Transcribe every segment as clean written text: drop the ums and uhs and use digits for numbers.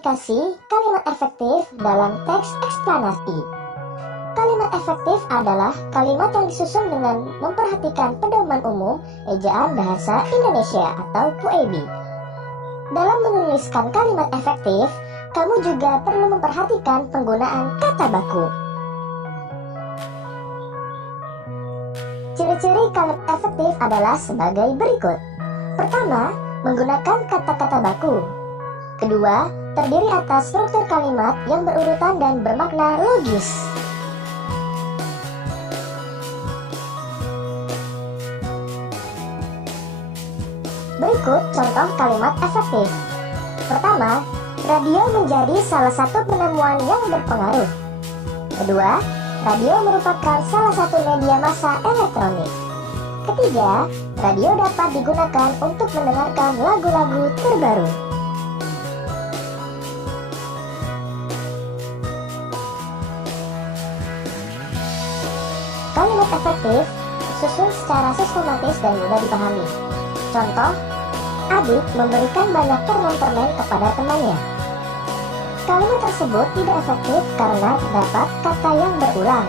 Klasifikasi kalimat efektif dalam teks eksplanasi. Kalimat efektif adalah kalimat yang disusun dengan memperhatikan pedoman umum ejaan bahasa Indonesia atau PUEB. Dalam menuliskan kalimat efektif, kamu juga perlu memperhatikan penggunaan kata baku. Ciri-ciri kalimat efektif adalah sebagai berikut. Pertama, menggunakan kata-kata baku. Kedua, terdiri atas struktur kalimat yang berurutan dan bermakna logis. Berikut contoh kalimat efektif. Pertama, radio menjadi salah satu penemuan yang berpengaruh. Kedua, radio merupakan salah satu media massa elektronik. Ketiga, radio dapat digunakan untuk mendengarkan lagu-lagu terbaru. Kalimat efektif disusun secara sistematis dan mudah dipahami. Contoh, adik memberikan banyak permen-permen kepada temannya. Kalimat tersebut tidak efektif karena terdapat kata yang berulang.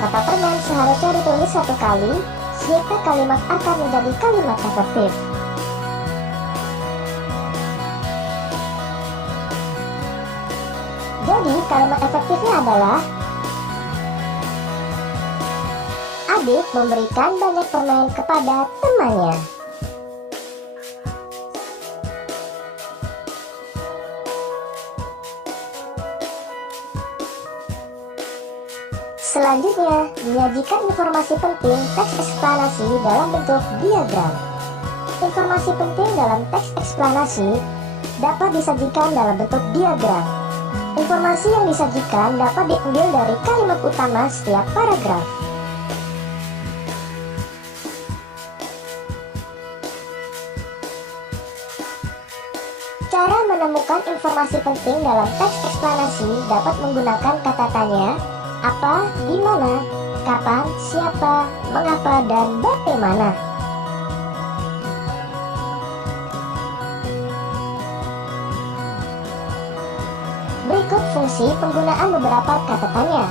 Kata permen seharusnya ditulis satu kali, sehingga kalimat akan menjadi kalimat efektif. Jadi, kalimat efektifnya adalah adik memberikan banyak permen kepada temannya. Selanjutnya, menyajikan informasi penting teks eksplanasi dalam bentuk diagram. Informasi penting dalam teks eksplanasi dapat disajikan dalam bentuk diagram. Informasi yang disajikan dapat diambil dari kalimat utama setiap paragraf. Cara menemukan informasi penting dalam teks eksplanasi dapat menggunakan kata tanya, apa, di mana, kapan, siapa, mengapa, dan bagaimana. Berikut fungsi penggunaan beberapa kata tanya.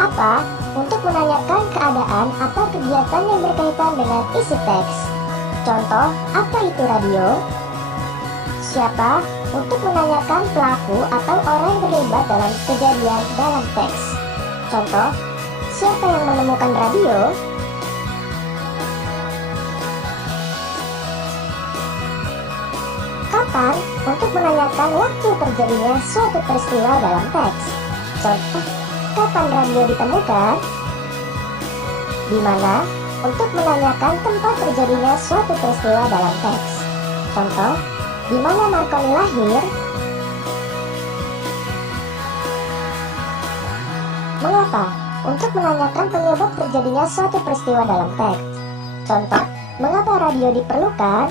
Apa, untuk menanyakan keadaan atau kegiatan yang berkaitan dengan isi teks. Contoh, apa itu radio? Siapa, untuk menanyakan pelaku atau orang yang terlibat dalam kejadian dalam teks. Contoh, siapa yang menemukan radio? Kapan, untuk menanyakan waktu terjadinya suatu peristiwa dalam teks. Contoh, kapan radio ditemukan? Di mana, untuk menanyakan tempat terjadinya suatu peristiwa dalam teks. Contoh, di mana Marconi lahir? Mengapa? Untuk menanyakan penyebab terjadinya suatu peristiwa dalam teks. Contoh, mengapa radio diperlukan?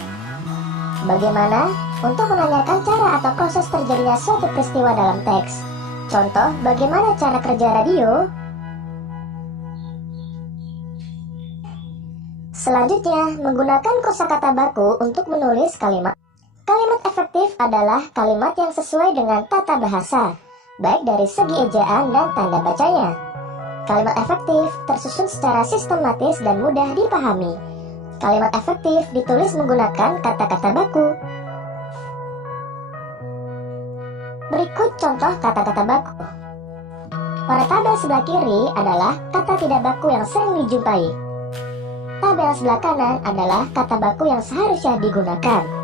Bagaimana? Untuk menanyakan cara atau proses terjadinya suatu peristiwa dalam teks. Contoh, bagaimana cara kerja radio? Selanjutnya, menggunakan kosakata baku untuk menulis kalimat. Kalimat efektif adalah kalimat yang sesuai dengan tata bahasa, baik dari segi ejaan dan tanda bacanya. Kalimat efektif tersusun secara sistematis dan mudah dipahami. Kalimat efektif ditulis menggunakan kata-kata baku. Berikut contoh kata-kata baku. Pada tabel sebelah kiri adalah kata tidak baku yang sering dijumpai. Tabel sebelah kanan adalah kata baku yang seharusnya digunakan.